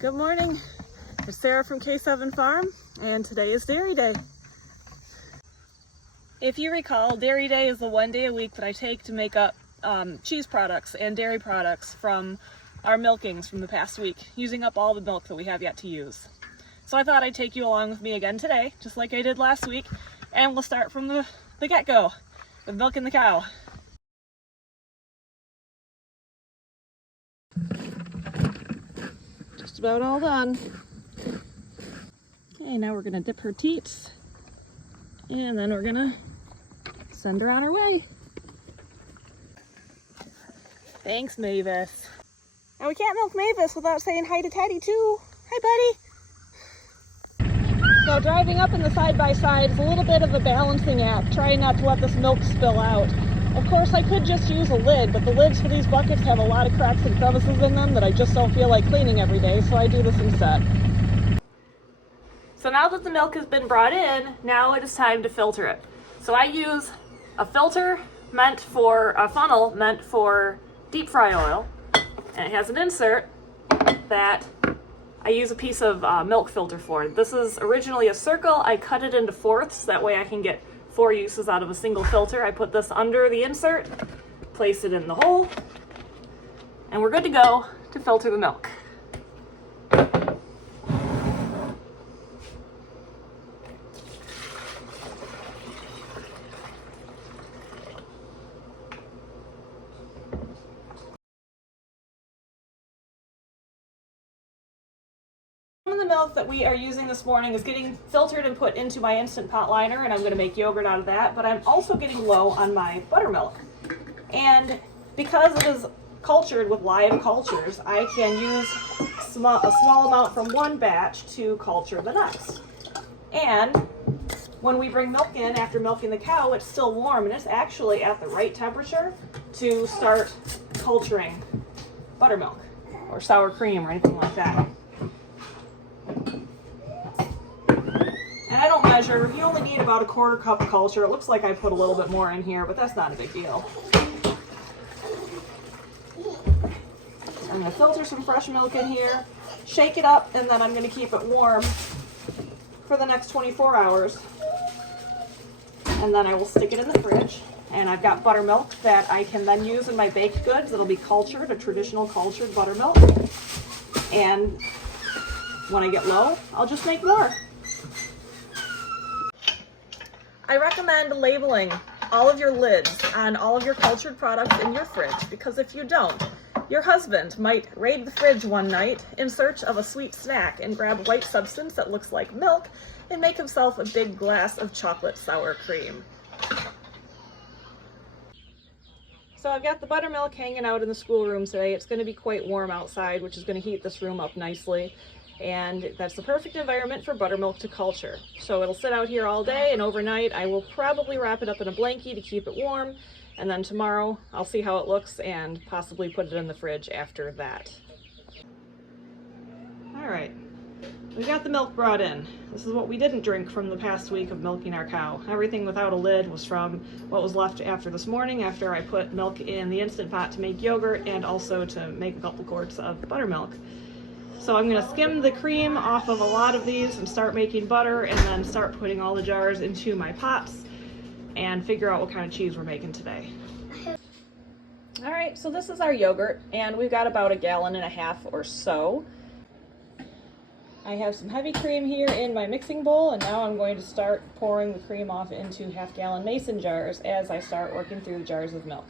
Good morning, it's Sarah from K7 Farm, and today is Dairy Day. If you recall, Dairy Day is the one day a week that I take to make up cheese products and dairy products from our milkings from the past week, using up all the milk that we have yet to use. So I thought I'd take you along with me again today, just like I did last week, and we'll start from the get-go with milking the cow. Just about all done. Okay, now we're gonna dip her teats, and then we're gonna send her on her way. Thanks, Mavis. And we can't milk Mavis without saying hi to Teddy too. Hi, buddy. So driving up in the side-by-side is a little bit of a balancing act, trying not to let this milk spill out. Of course, I could just use a lid, but the lids for these buckets have a lot of cracks and crevices in them that I just don't feel like cleaning every day, so I do this instead. So now that the milk has been brought in, now it is time to filter it. So I use a filter meant for, a funnel meant for deep fry oil, and it has an insert that I use a piece of milk filter for. This is originally a circle. I cut it into fourths, that way I can get 4 uses out of a single filter. I put this under the insert, place it in the hole, and we're good to go to filter the milk. Some of the milk that we are using this morning is getting filtered and put into my Instant Pot liner, and I'm going to make yogurt out of that, but I'm also getting low on my buttermilk. And because it is cultured with live cultures, I can use a small amount from one batch to culture the next. And when we bring milk in after milking the cow, it's still warm, and it's actually at the right temperature to start culturing buttermilk or sour cream or anything like that. And I don't measure, you only need about a 1/4 cup of culture. It looks like I put a little bit more in here, but that's not a big deal. I'm going to filter some fresh milk in here, shake it up, and then I'm going to keep it warm for the next 24 hours. And then I will stick it in the fridge. And I've got buttermilk that I can then use in my baked goods. It'll be cultured, a traditional cultured buttermilk. And when I get low, I'll just make more. I recommend labeling all of your lids on all of your cultured products in your fridge, because if you don't, your husband might raid the fridge one night in search of a sweet snack and grab a white substance that looks like milk and make himself a big glass of chocolate sour cream. So I've got the buttermilk hanging out in the schoolroom today. It's going to be quite warm outside, which is going to heat this room up nicely. And that's the perfect environment for buttermilk to culture. So it'll sit out here all day, and overnight I will probably wrap it up in a blankie to keep it warm, and then tomorrow I'll see how it looks and possibly put it in the fridge after that. Alright, we got the milk brought in. This is what we didn't drink from the past week of milking our cow. Everything without a lid was from what was left after this morning, after I put milk in the Instant Pot to make yogurt and also to make a couple quarts of buttermilk. So I'm going to skim the cream off of a lot of these and start making butter, and then start putting all the jars into my pots and figure out what kind of cheese we're making today. Alright, so this is our yogurt, and we've got about 1.5 gallons or so. I have some heavy cream here in my mixing bowl, and now I'm going to start pouring the cream off into 1/2 gallon mason jars as I start working through the jars of milk.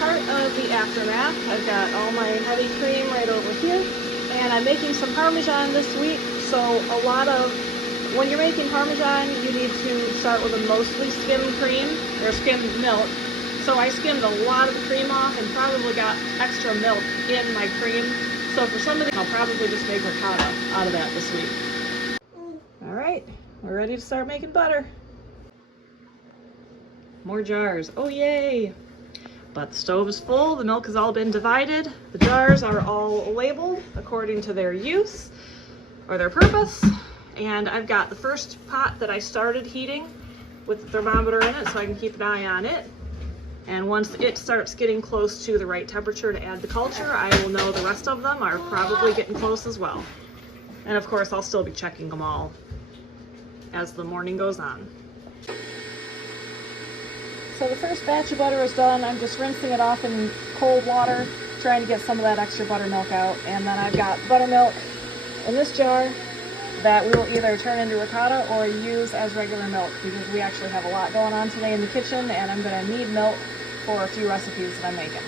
Part of the aftermath. I've got all my heavy cream right over here, and I'm making some Parmesan this week. So when you're making Parmesan, you need to start with a mostly skimmed cream or skimmed milk. So I skimmed a lot of the cream off and probably got extra milk in my cream. So for some of them, I'll probably just make ricotta out of that this week. All right, we're ready to start making butter. More jars. Oh yay! But the stove is full, the milk has all been divided, the jars are all labeled according to their use or their purpose, and I've got the first pot that I started heating with the thermometer in it so I can keep an eye on it. And once it starts getting close to the right temperature to add the culture, I will know the rest of them are probably getting close as well. And of course, I'll still be checking them all as the morning goes on. So the first batch of butter is done. I'm just rinsing it off in cold water, trying to get some of that extra buttermilk out. And then I've got buttermilk in this jar that we will either turn into ricotta or use as regular milk, because we actually have a lot going on today in the kitchen and I'm going to need milk for a few recipes that I'm making.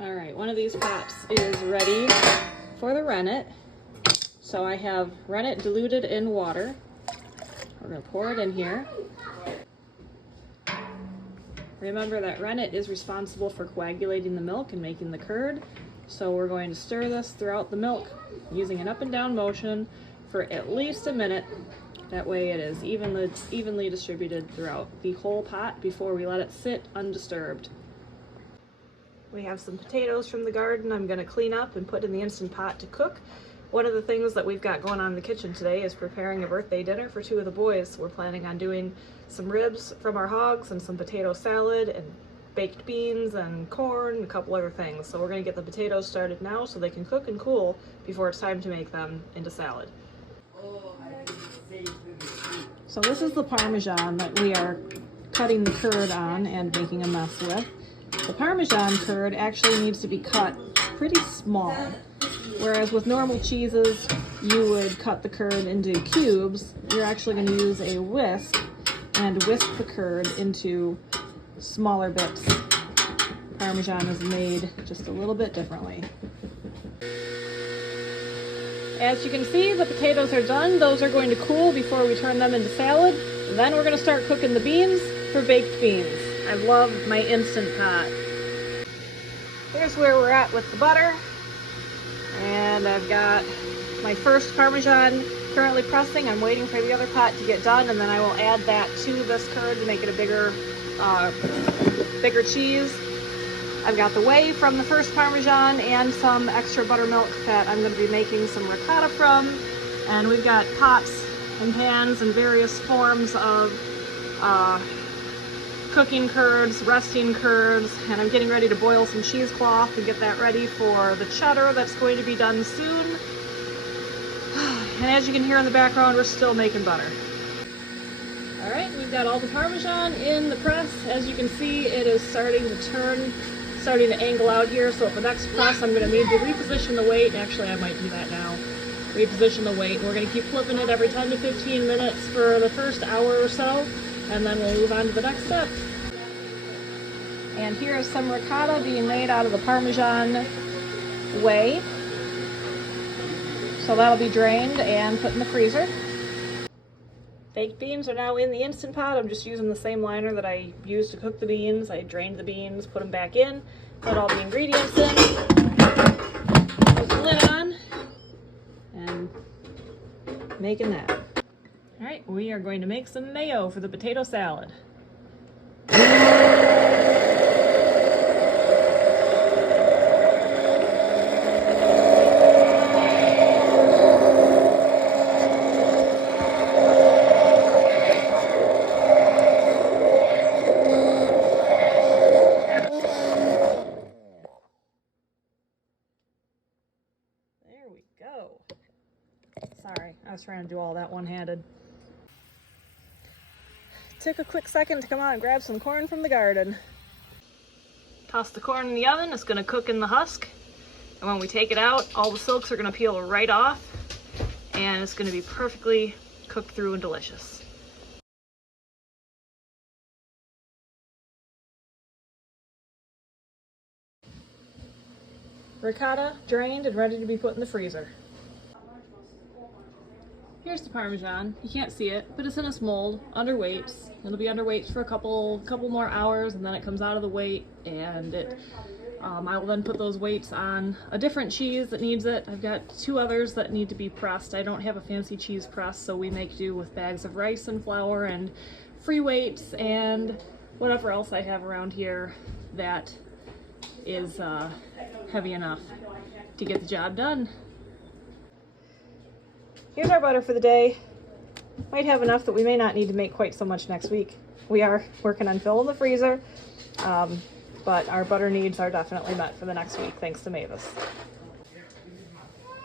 Alright, one of these pots is ready for the rennet. So I have rennet diluted in water. We're going to pour it in here. Remember that rennet is responsible for coagulating the milk and making the curd. So we're going to stir this throughout the milk using an up and down motion for at least a minute. That way it is evenly distributed throughout the whole pot before we let it sit undisturbed. We have some potatoes from the garden I'm going to clean up and put in the Instant Pot to cook. One of the things that we've got going on in the kitchen today is preparing a birthday dinner for two of the boys. We're planning on doing some ribs from our hogs and some potato salad and baked beans and corn and a couple other things. So we're going to get the potatoes started now so they can cook and cool before it's time to make them into salad. So this is the Parmesan that we are cutting the curd on and making a mess with. The Parmesan curd actually needs to be cut pretty small. Whereas with normal cheeses, you would cut the curd into cubes. You're actually going to use a whisk and whisk the curd into smaller bits. Parmesan is made just a little bit differently. As you can see, the potatoes are done. Those are going to cool before we turn them into salad. Then we're going to start cooking the beans for baked beans. I love my Instant Pot. Here's where we're at with the butter. And I've got my first Parmesan currently pressing. I'm waiting for the other pot to get done, and then I will add that to this curd to make it a bigger cheese. I've got the whey from the first Parmesan and some extra buttermilk that I'm going to be making some ricotta from. And we've got pots and pans and various forms of cooking curds, resting curds, and I'm getting ready to boil some cheesecloth to get that ready for the cheddar that's going to be done soon. And as you can hear in the background, we're still making butter. Alright, we've got all the Parmesan in the press. As you can see, it is starting to turn, starting to angle out here, so at the next press I'm going to need to reposition the weight. Actually, I might do that now. Reposition the weight. We're going to keep flipping it every 10 to 15 minutes for the first hour or so, and then we'll move on to the next step. And here is some ricotta being made out of the Parmesan whey. So that'll be drained and put in the freezer. Baked beans are now in the Instant Pot. I'm just using the same liner that I used to cook the beans. I drained the beans, put them back in, put all the ingredients in, put the lid on, and making that. All right, we are going to make some mayo for the potato salad. There we go. Sorry, I was trying to do all that one-handed. Took a quick second to come out and grab some corn from the garden. Toss the corn in the oven. It's going to cook in the husk. And when we take it out, all the silks are going to peel right off. And it's going to be perfectly cooked through and delicious. Ricotta drained and ready to be put in the freezer. Here's the Parmesan. You can't see it, but it's in its mold, under weights. It'll be under weights for a couple more hours, and then it comes out of the weight, and I will then put those weights on a different cheese that needs it. I've got two others that need to be pressed. I don't have a fancy cheese press, so we make do with bags of rice and flour and free weights and whatever else I have around here that is heavy enough to get the job done. Here's our butter for the day. Might have enough that we may not need to make quite so much next week. We are working on filling the freezer, but our butter needs are definitely met for the next week, thanks to Mavis.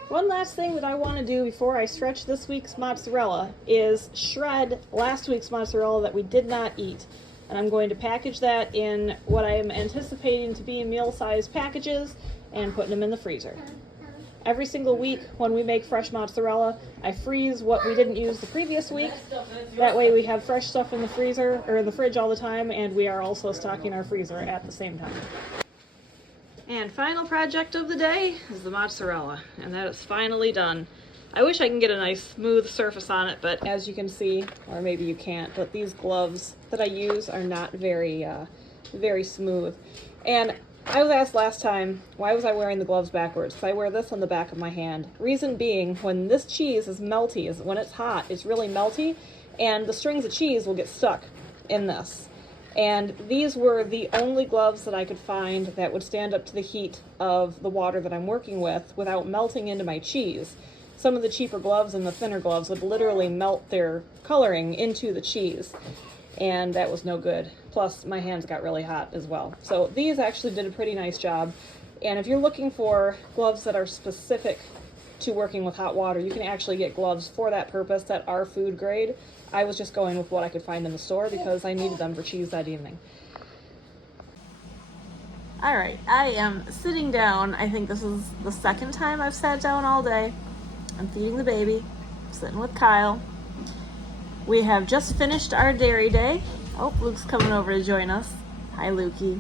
One last thing that I want to do before I stretch this week's mozzarella is shred last week's mozzarella that we did not eat. And I'm going to package that in what I am anticipating to be meal-sized packages and putting them in the freezer. Every single week when we make fresh mozzarella, I freeze what we didn't use the previous week. That way we have fresh stuff in the freezer or in the fridge all the time, and we are also stocking our freezer at the same time. And final project of the day is the mozzarella, and that is finally done. I wish I can get a nice smooth surface on it, but as you can see, or maybe you can't, but these gloves that I use are not very smooth. And I was asked last time, why was I wearing the gloves backwards? So I wear this on the back of my hand. Reason being, when this cheese is melty, when it's hot, it's really melty, and the strings of cheese will get stuck in this. And these were the only gloves that I could find that would stand up to the heat of the water that I'm working with without melting into my cheese. Some of the cheaper gloves and the thinner gloves would literally melt their coloring into the cheese, and that was no good. Plus, my hands got really hot as well. So these actually did a pretty nice job. And if you're looking for gloves that are specific to working with hot water, you can actually get gloves for that purpose that are food grade. I was just going with what I could find in the store because I needed them for cheese that evening. All right, I am sitting down. I think this is the second time I've sat down all day. I'm feeding the baby, sitting with Kyle. We have just finished our dairy day. Oh, Luke's coming over to join us. Hi, Lukey.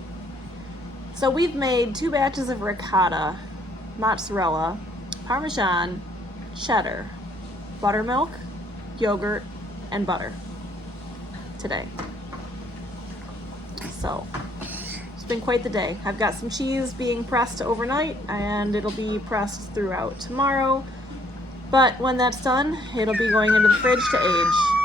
So we've made 2 batches of ricotta, mozzarella, parmesan, cheddar, buttermilk, yogurt, and butter today. So it's been quite the day. I've got some cheese being pressed overnight, and it'll be pressed throughout tomorrow. But when that's done, it'll be going into the fridge to age.